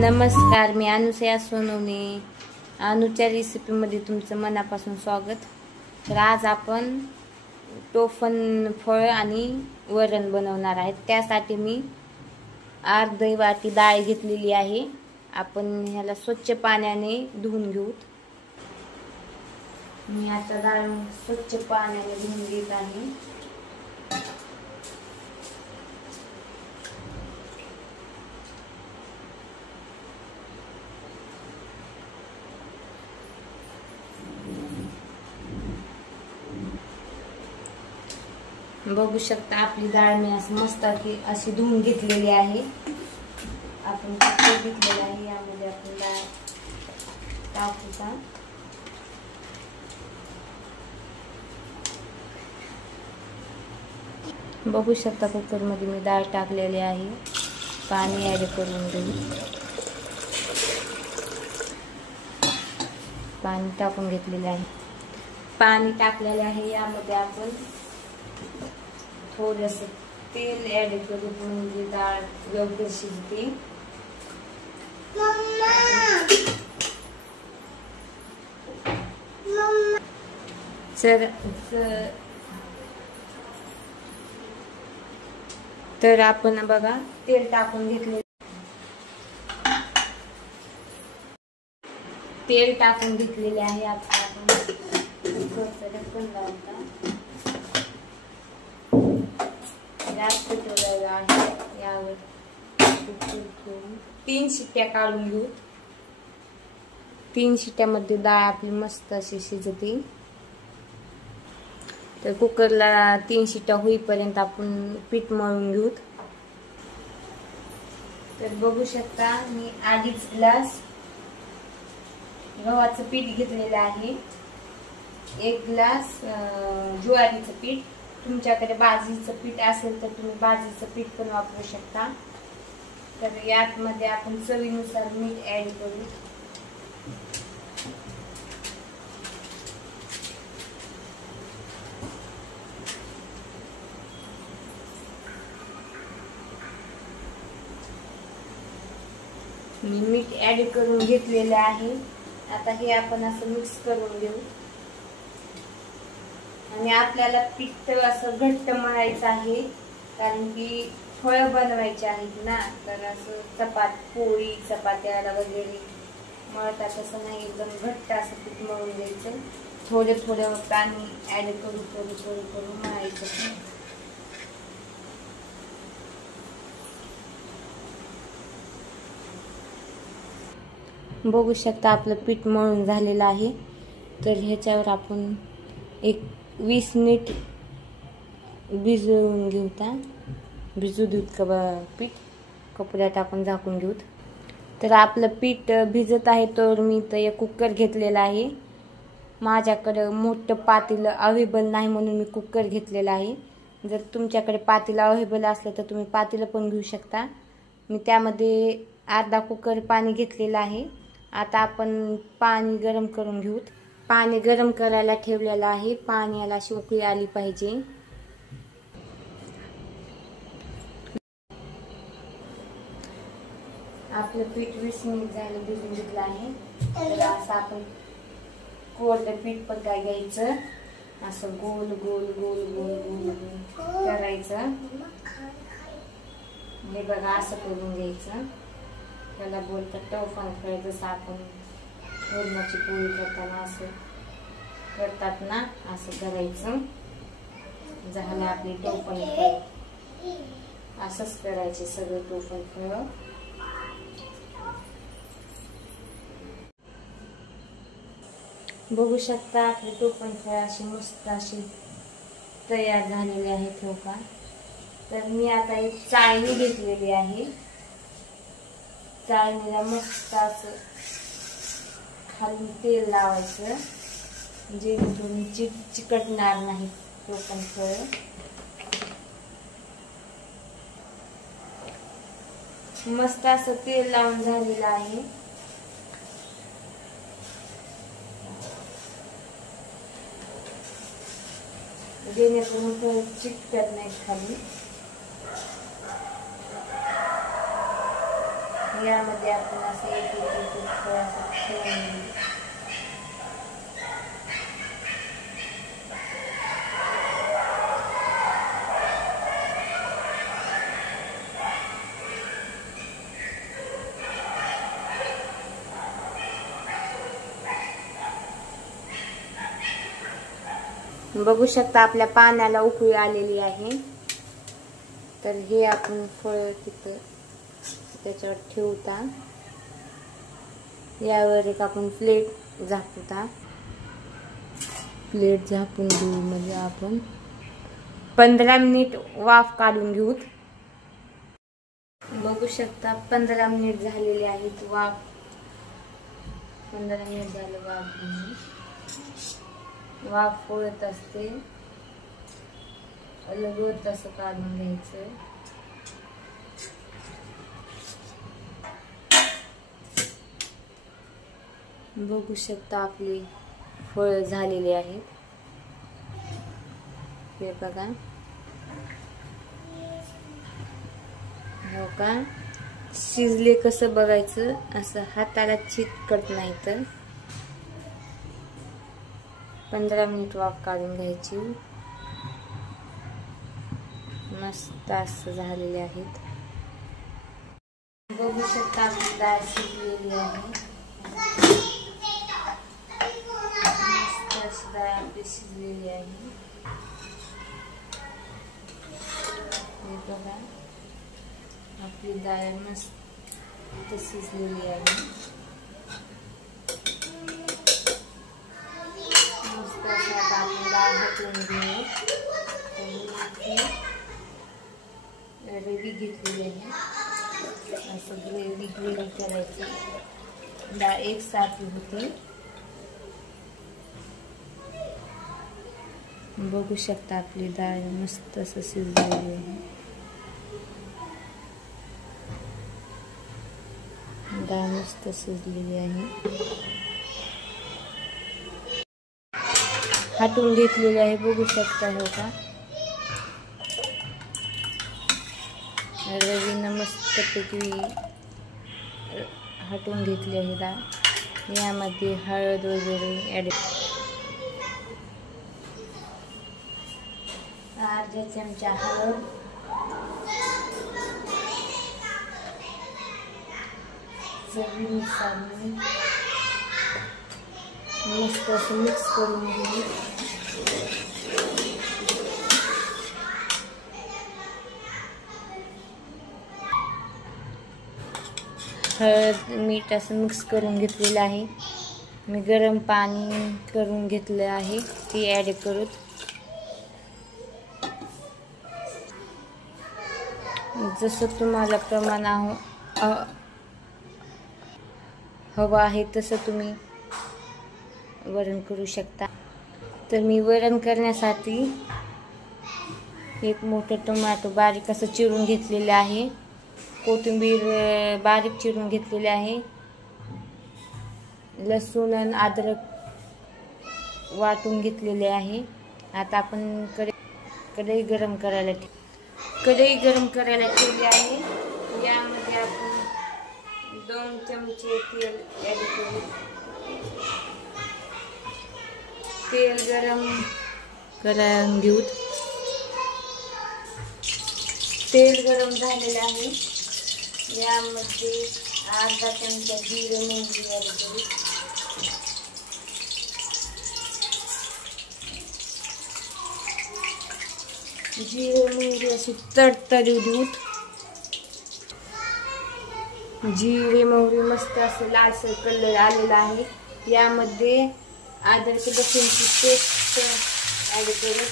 नमस्कार, मी अनुसया सोनवणे. अनुच्या रेसिपीमध्ये तुमचं मनापासून स्वागत. तर आज आपण टोफन फळ आणि वरण बनवणार आहे. त्यासाठी मी अर्धी वाटी डाळ घेतलेली आहे. आपण ह्याला स्वच्छ पाण्याने धुवून घेऊ. मी आता डाळ स्वच्छ पाण्याने धुवून घेत आहे. बघू शकता आपली डाळ मी असं मस्त अशी धुवून घेतलेली आहे. आपण घेतलेली आहे. यामध्ये आपण डाळ टाकू का. बघू शकता कुकर मध्ये मी डाळ टाकलेली आहे. पाणी ऍड करून घेऊ. पाणी टाकून घेतलेले आहे. पाणी टाकलेले आहे. यामध्ये आपण थोडंसं तेल ऍड करू म्हणजे डाळ लवकर शिजते. तर आपण बघा तेल टाकून घेतले. तेल टाकून घेतलेले आहे. आता आपण ढक्कन लावता यावर 3 शिट्ट्या काढून घेऊ. 3 शिट्ट्यामध्ये डाळ आपली मस्त अशी शिजते. तर कुकरला 3 शिट्ट्या होईपर्यंत आपण पीठ मळून घेऊ. तर बघू शकता मी 2.5 ग्लास गव्हाचं पीठ घेतलेलं आहे. 1 ग्लास ज्वारीचं पीठ. तुमच्याकडे बाजरीचं पीठ असेल तर तुम्ही बाजरीचं पीठ पण वापरू शकता. तर यामध्ये आपण चवीनुसार मीठ ऍड करू. मी मीठ ऍड करून घेतलेले आहे. आता हे आपण असं मिक्स करून घेऊ. आणि आपल्याला पीठ असं घट्ट मळायचं आहे कारण की फळ बनवायचे आहेत ना. तर असं पोळी चपात्याला वगैरे मळतात तसं नाही, एकदम घट्ट असं पीठ मळून द्यायचं. थोडं पाणी ऍड करू मळायचं. बघू शकता आपलं पीठ मळून झालेलं आहे. तर ह्याच्यावर आपण एक 20 मिनिट भिजवून घेऊ. भिजू देऊ पीठ. कपड्या टाकून झाकून घेऊ. तर आपलं पीठ भिजत आहे तर मी तर एक कुकर घेतलेला आहे. माझ्याकडं मोठं पातेलं अवेलेबल नाही म्हणून मी कुकर घेतलेला आहे. जर तुमच्याकडे पातेलं अवेलेबल असलं तर तुम्ही पातेलं पण घेऊ शकता. मी त्यामध्ये अर्धा कुकर पाणी घेतलेलं आहे. आता आपण पाणी गरम करून घेऊ. पाणी गरम करायला ठेवलेलं आहे. पाण्याला अशी उकळी आली पाहिजे. आपलं पीठ 20 मिनिट झालं भिजून घेतलं आहे. तर असं आपण कोरडं पीठ पण काय घ्यायचं, असं गोल गोल गोल गोल गोल गोल करायचं. हे बघा असं करून घ्यायचं. त्याला बोलतात टोफन फळ. जसं आपण पुरणाची पोळी करताना असं करतात ना, असं करायचं. झालं आपली टोफन फळ. असंच करायचे सगळं टोफन फळ. बघू शकता आपली टोफन फळ अशी मस्त अशी तयार झालेली आहे. ठेवका. तर मी आता एक चाळणी घेतलेली आहे. चाळणीला मस्त असं खालून तेल लावायचं जेणेकरून चिकटणार नाही टोफन फळ. मस्त असं तेल लावून झालेलं आहे. जेणेकरून चिकटत नाही खाली. यामध्ये आपण असं एक थोडासा ठेवून घेऊ. बघू शकता आपल्या पाण्याला उकळी आलेली आहे. तर हे आपण फळ तिथं त्याच्यावर ठेवता. यावर एक आपण प्लेट झाकूता. प्लेट झाकून घेऊ म्हणजे आपण 15 मिनिट वाफ काढून घेऊ. बघू शकता 15 मिनिट झालेले आहेत. वाफ 15 मिनिट झालं वाफ घेऊन. वाफ फोडत असते, लगत असं काढून घ्यायचं. बघू शकता आपली फळ झालेली आहेत. हे बघा, हो का, शिजले कसं बघायचं, असं हाताला चिटकत नाही. तर 15 मिनिट वाफ काढून घ्यायची. मस्त असं झालेले आहेत. बघू शकता आपली डाळ शिजलेली आहे. मस्त अशी डाळ आपली शिजलेली आहे. हे बघा, आपली डाळ मस्त शिजलेली आहे. मस्त असं आपण डाळ हटवून घेऊ. ग्रेव्ही घेतलेली आहे. असं ग्रेव्ही करायचं. डाळ एकसारखी होते. बघू शकता आपली डाळ मस्त असं शिजलेली आहे. डाळ मस्त शिजलेली आहे. हटवून घेतलेली आहे. बघू शकता हो का, रवीनं मस्तपैकी हटवून घेतली आहे डाळ. यामध्ये हळद वगैरे ॲड, अर्धा चमचा हळद, चवीनुसार मीठ. मस्त असं मिक्स करून घेऊ. हळद मीठ असं मिक्स करून घेतलेलं आहे. मी गरम पाणी करून घेतलं आहे, ती ॲड करू. जसं तुम्हाला प्रमाण हवं आहे तसं तुम्ही वरण करू शकता. तर मी वरण करण्यासाठी एक मोठं टोमॅटो बारीक असं चिरून घेतलेलं आहे. कोथिंबीर बारीक चिरून घेतलेली आहे. लसूण आणि अद्रक वाटून घेतलेले आहे. आता आपण कढई गरम करायला ठेवली आहे. यामध्ये आपण 2 चमचे तेल ॲड करू. तेल गरम करून घेऊ. तेल गरम झालेलं आहे. यामध्ये अर्धा चमचा जिरे मोहरी ॲड करू. जिरे मोहरी अशी तडतडू देऊ. जिरे मोहरी मस्त असं लालसर कलर आलेला आहे. यामध्ये अद्रक लसूणची पेस्ट ॲड करू.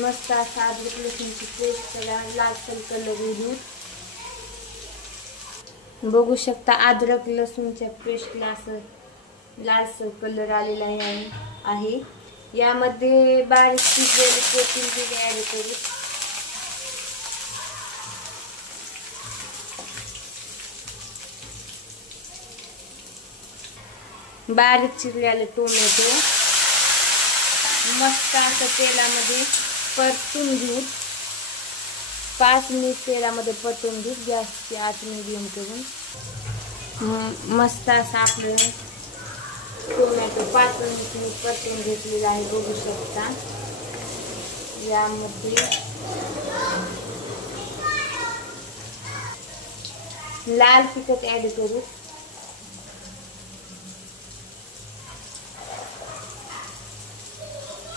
मस्त असं अद्रक लसूणची पेस्ट लालसर कलर देऊ. बघू शकता अद्रक लसूणच्या पेस्टला असं लालसर कलर आलेला आहे. यामध्ये बारीक चिरलेली कोथिंबीर ॲड करू. बारीक चिरलेले टोमॅटो मस्त असं तेलामध्ये परतून घेऊ. 5 मिनिट तेलामध्ये परतून घेऊ. गॅसची आच मीडियम करून. मस्त असं आपलं टोमॅटो 5 मिनिट मी परतून घेतलेला आहे, बघू शकता. यामध्ये लाल तिखट ऍड करू.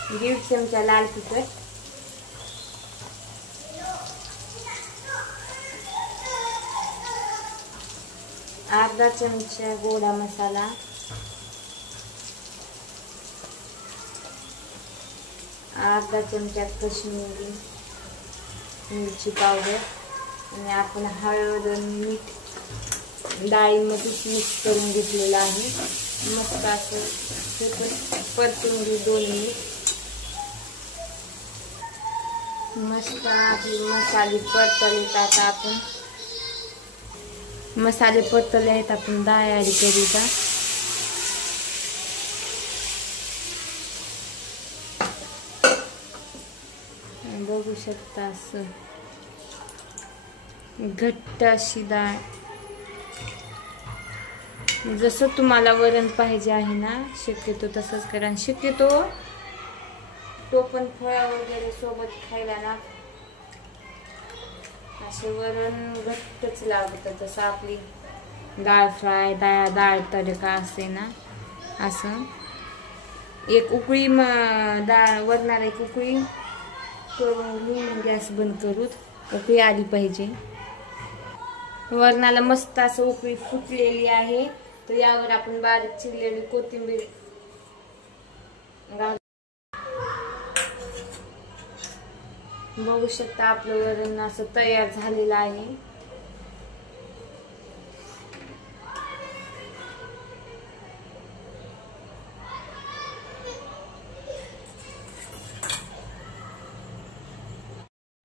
दीड चमचा लाल तिखट, अर्धा चमचा गोडा मसाला, अर्धा चमचा कश्मीरी मिरची पावडर आणि आपण हळद आणि मीठ डाळीमध्येच मिक्स करून घेतलेलं आहे. मस्त असं परतून घेऊ 2 मिनिट. मस्त आपले मसाले परतले. आता आपण मसाले परतले आहेत, आपण डाळ ऍड करू का. बघू शकता असं घट्ट अशी डाळ. जसं तुम्हाला वरण पाहिजे आहे ना, शक्यतो तसंच करा. शक्यतो तो पण फळ वगैरे सोबत खायला ना असे वरण घट्टच लागतं. जसं आपली डाळ फ्राय, डाळ तडका असे ना, असं एक उकळी डाळ वरणाला एक उकळी करून घेऊन गॅस बंद करू. उकळी आली पाहिजे. वरणाला मस्त असं उकळी फुटलेली आहे. तर यावर आपण बारीक चिरलेली कोथिंबीर घालू. बघू शकता आपलं वरण असं तयार झालेलं आहे.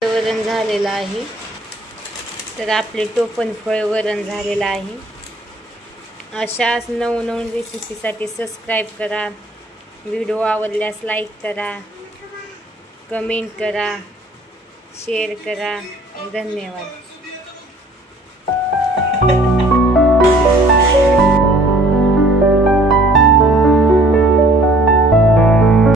वरण झालेलं आहे. तर आपले टोपण फळ वरण झालेलं आहे. अशाच नवनवीन रेसिपीसाठी सबस्क्राईब करा. व्हिडिओ आवडल्यास लाईक करा, कमेंट करा, शेअर करा. धन्यवाद.